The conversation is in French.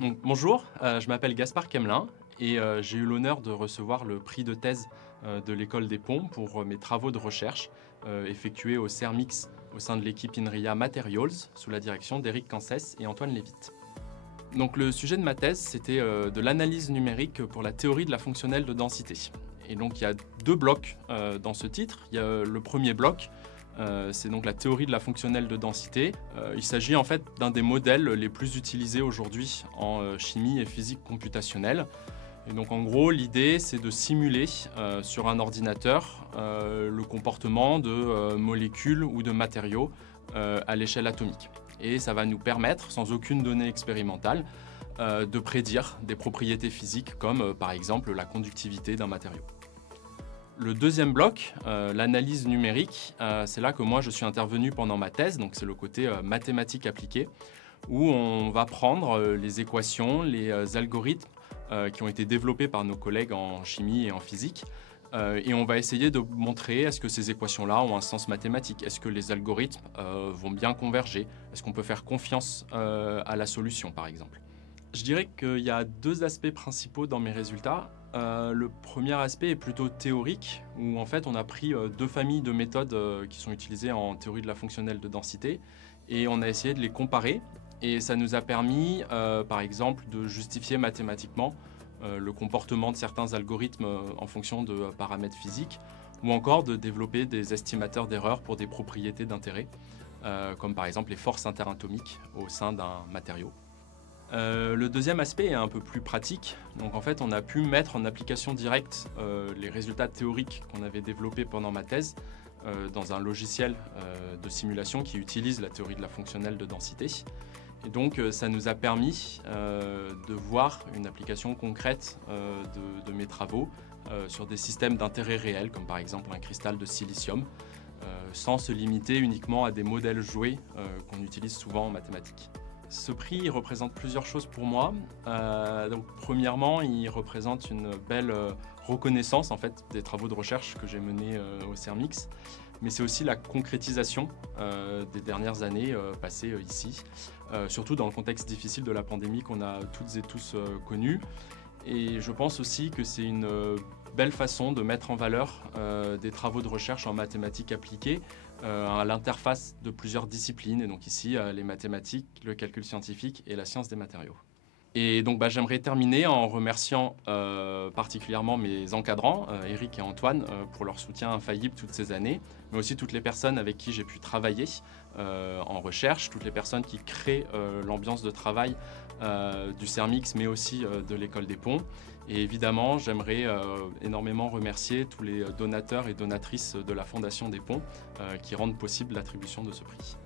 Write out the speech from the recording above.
Donc, bonjour, je m'appelle Gaspard Kemelin et j'ai eu l'honneur de recevoir le prix de thèse de l'École des Ponts pour mes travaux de recherche effectués au CERMIX au sein de l'équipe INRIA Materials sous la direction d'Éric Cancès et Antoine Lévite. Donc, le sujet de ma thèse, c'était de l'analyse numérique pour la théorie de la fonctionnelle de densité. Et donc, il y a deux blocs dans ce titre. Il y a le premier bloc, c'est donc la théorie de la fonctionnelle de densité. Il s'agit en fait d'un des modèles les plus utilisés aujourd'hui en chimie et physique computationnelle. Et donc en gros, l'idée c'est de simuler sur un ordinateur le comportement de molécules ou de matériaux à l'échelle atomique. Et ça va nous permettre, sans aucune donnée expérimentale, de prédire des propriétés physiques comme par exemple la conductivité d'un matériau. Le deuxième bloc, l'analyse numérique, c'est là que moi je suis intervenu pendant ma thèse, donc c'est le côté mathématique appliqué, où on va prendre les équations, les algorithmes qui ont été développés par nos collègues en chimie et en physique, et on va essayer de montrer est-ce que ces équations-là ont un sens mathématique, est-ce que les algorithmes vont bien converger, est-ce qu'on peut faire confiance à la solution par exemple. Je dirais qu'il y a deux aspects principaux dans mes résultats. Le premier aspect est plutôt théorique, où en fait on a pris deux familles de méthodes qui sont utilisées en théorie de la fonctionnelle de densité, et on a essayé de les comparer, et ça nous a permis par exemple de justifier mathématiquement le comportement de certains algorithmes en fonction de paramètres physiques, ou encore de développer des estimateurs d'erreur pour des propriétés d'intérêt, comme par exemple les forces interatomiques au sein d'un matériau. Le deuxième aspect est un peu plus pratique. Donc en fait, on a pu mettre en application directe les résultats théoriques qu'on avait développés pendant ma thèse dans un logiciel de simulation qui utilise la théorie de la fonctionnelle de densité. Et donc ça nous a permis de voir une application concrète de mes travaux sur des systèmes d'intérêt réel, comme par exemple un cristal de silicium, sans se limiter uniquement à des modèles joués qu'on utilise souvent en mathématiques. Ce prix il représente plusieurs choses pour moi. Donc, premièrement, il représente une belle reconnaissance en fait, des travaux de recherche que j'ai menés au CERMIX, mais c'est aussi la concrétisation des dernières années passées ici, surtout dans le contexte difficile de la pandémie qu'on a toutes et tous connu. Et je pense aussi que c'est une belle façon de mettre en valeur des travaux de recherche en mathématiques appliquées à l'interface de plusieurs disciplines, et donc ici les mathématiques, le calcul scientifique et la science des matériaux. Et donc j'aimerais terminer en remerciant particulièrement mes encadrants, Éric et Antoine, pour leur soutien infaillible toutes ces années, mais aussi toutes les personnes avec qui j'ai pu travailler en recherche, toutes les personnes qui créent l'ambiance de travail du CERMIX, mais aussi de l'École des Ponts. Et évidemment, j'aimerais énormément remercier tous les donateurs et donatrices de la Fondation des Ponts qui rendent possible l'attribution de ce prix.